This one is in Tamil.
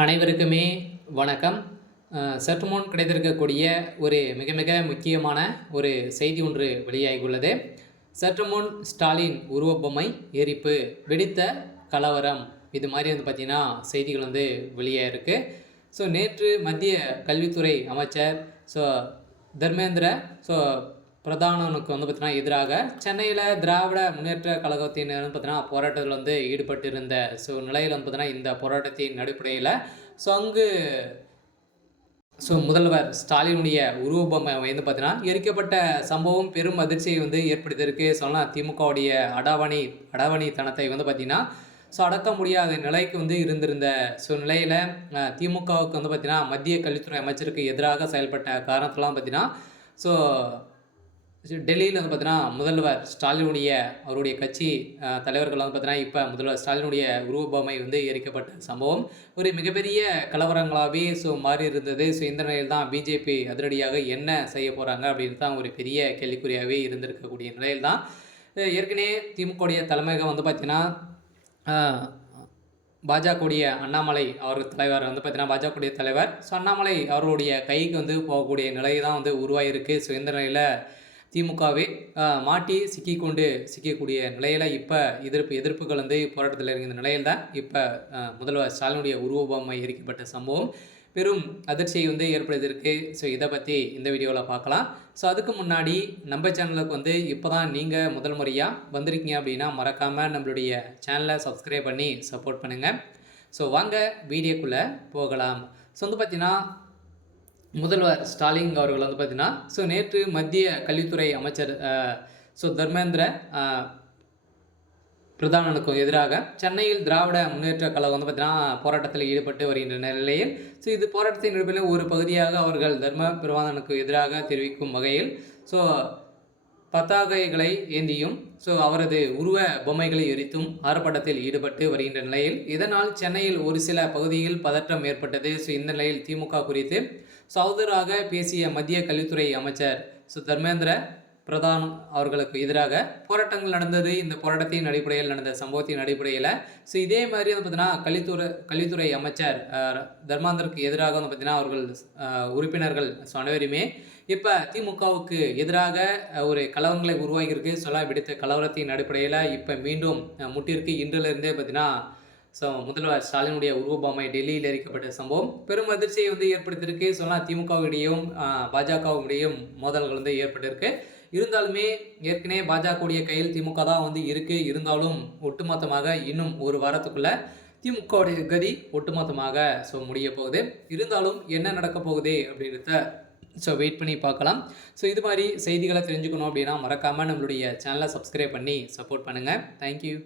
அனைவருக்குமே வணக்கம். சற்று முன் கிடைத்திருக்கக்கூடிய ஒரு மிக மிக முக்கியமான ஒரு செய்தி ஒன்று வெளியாகியுள்ளது. சற்று முன் ஸ்டாலின் உருவப்பொம்மை எரிப்பு, வெடித்த கலவரம், இது மாதிரி பார்த்திங்கன்னா செய்திகள் வெளியாகிருக்கு. நேற்று மத்திய கல்வித்துறை அமைச்சர் தர்மேந்திர பிரதானனுக்கு பார்த்திங்கன்னா எதிராக சென்னையில் திராவிட முன்னேற்ற கழகத்தினர் பார்த்திங்கன்னா போராட்டத்தில் ஈடுபட்டு இருந்த நிலையில் பார்த்திங்கன்னா இந்த போராட்டத்தின் அடிப்படையில் அங்கு முதல்வர் ஸ்டாலினுடைய உருவபொம்மை பார்த்திங்கன்னா எரிக்கப்பட்ட சம்பவம் பெரும் அதிர்ச்சியை ஏற்படுத்தியிருக்கு. சொல்லலாம் திமுகவுடைய அடாவணித்தனத்தை பார்த்திங்கன்னா அடக்க முடியாத நிலைக்கு இருந்திருந்த நிலையில் திமுகவுக்கு பார்த்திங்கன்னா மத்திய கல்வித்துறை அமைச்சருக்கு எதிராக செயல்பட்ட காரணத்தெலாம் பார்த்திங்கன்னா டெல்லியில் பார்த்திங்கன்னா முதல்வர் ஸ்டாலினுடைய அவருடைய கட்சி தலைவர்கள் பார்த்திங்கன்னா இப்போ முதல்வர் ஸ்டாலினுடைய உருவபொம்மை எரிக்கப்பட்ட சம்பவம் ஒரு மிகப்பெரிய கலவரங்களாகவே மாறி இருந்தது. இந்த நிலையில் தான் பிஜேபி அதிரடியாக என்ன செய்ய போகிறாங்க அப்படின்னு தான் ஒரு பெரிய கேள்விக்குறியாகவே இருந்திருக்கக்கூடிய நிலையில் தான் ஏற்கனவே திமுகவுடைய தலைமையகம் பார்த்திங்கன்னா பாஜகவுடைய அண்ணாமலை அவர் தலைவர் பார்த்திங்கன்னா பாஜகவுடைய தலைவர் அண்ணாமலை அவருடைய கைக்கு போகக்கூடிய நிலை தான் உருவாகிருக்கு. இந்த நிலையில் திமுகவே மாட்டி சிக்கக்கூடிய நிலையில் இப்போ எதிர்ப்புகள் போராட்டத்தில் இருந்த நிலையில் தான் இப்போ முதல்வர் ஸ்டாலினுடைய உருவபொம்மை எரிக்கப்பட்ட சம்பவம் பெரும் அதிர்ச்சியை ஏற்படுத்தியிருக்கு. இதை பற்றி இந்த வீடியோவில் பார்க்கலாம். அதுக்கு முன்னாடி நம்ம சேனலுக்கு இப்போ தான் நீங்கள் முதல் முறையாக வந்திருக்கீங்க அப்படின்னா மறக்காமல் நம்மளுடைய சேனலை சப்ஸ்கிரைப் பண்ணி சப்போர்ட் பண்ணுங்கள். வாங்க வீடியோக்குள்ளே போகலாம். பார்த்தீங்கன்னா முதல்வர் ஸ்டாலின் அவர்கள் பார்த்திங்கன்னா நேற்று மத்திய கல்வித்துறை அமைச்சர் தர்மேந்திர பிரதானனுக்கு எதிராக சென்னையில் திராவிட முன்னேற்ற கழகம் பார்த்திங்கன்னா போராட்டத்தில் ஈடுபட்டு வருகின்ற நிலையில் இது போராட்டத்தின் நடுவில் ஒரு பகுதியாக அவர்கள் தர்ம பிரதானனுக்கு எதிராக தெரிவிக்கும் வகையில் பதாகைகளை ஏந்தியும் அவரது உருவ பொம்மைகளை எரித்தும் ஆர்ப்பாட்டத்தில் ஈடுபட்டு வருகின்ற நிலையில் இதனால் சென்னையில் ஒரு சில பகுதியில் பதற்றம் ஏற்பட்டது. இந்த நிலையில் திமுக குறித்து சௌதராக பேசிய மத்திய கல்வித்துறை அமைச்சர் தர்மேந்திர பிரதான் அவர்களுக்கு எதிராக போராட்டங்கள் நடந்தது. இந்த போராட்டத்தின் அடிப்படையில் நடந்த சம்பவத்தின் அடிப்படையில் இதே மாதிரி பார்த்திங்கன்னா கல்வித்துறை அமைச்சர் தர்மேந்திரக்கு எதிராக பார்த்திங்கன்னா அவர்கள் உறுப்பினர்கள் அனைவருமே இப்போ திமுகவுக்கு எதிராக ஒரு கலவரங்களை உருவாகியிருக்கு. வெடித்த கலவரத்தின் அடிப்படையில் இப்போ மீண்டும் முட்டிற்கு இன்றிலிருந்தே பார்த்திங்கன்னா முதல்வர் ஸ்டாலினுடைய உருவபொம்மை டெல்லியில் எரிக்கப்பட்ட சம்பவம் பெரும் அதிர்ச்சியை ஏற்படுத்தியிருக்கு. திமுகவிடையும் பாஜகவிடையும் மோதல்கள் ஏற்பட்டிருக்கு. இருந்தாலுமே ஏற்கனவே பாஜகவுடைய கையில் திமுக தான் இருக்குது. இருந்தாலும் ஒட்டுமொத்தமாக இன்னும் ஒரு வாரத்துக்குள்ளே திமுகவுடைய கதி ஒட்டுமொத்தமாக முடிய போகுது. இருந்தாலும் என்ன நடக்க போகுது அப்படின்றத வெயிட் பண்ணி பார்க்கலாம். இது மாதிரி செய்திகளை தெரிஞ்சுக்கணும் அப்படின்னா மறக்காமல் நம்மளுடைய சேனலை சப்ஸ்கிரைப் பண்ணி சப்போர்ட் பண்ணுங்கள். தேங்க்யூ.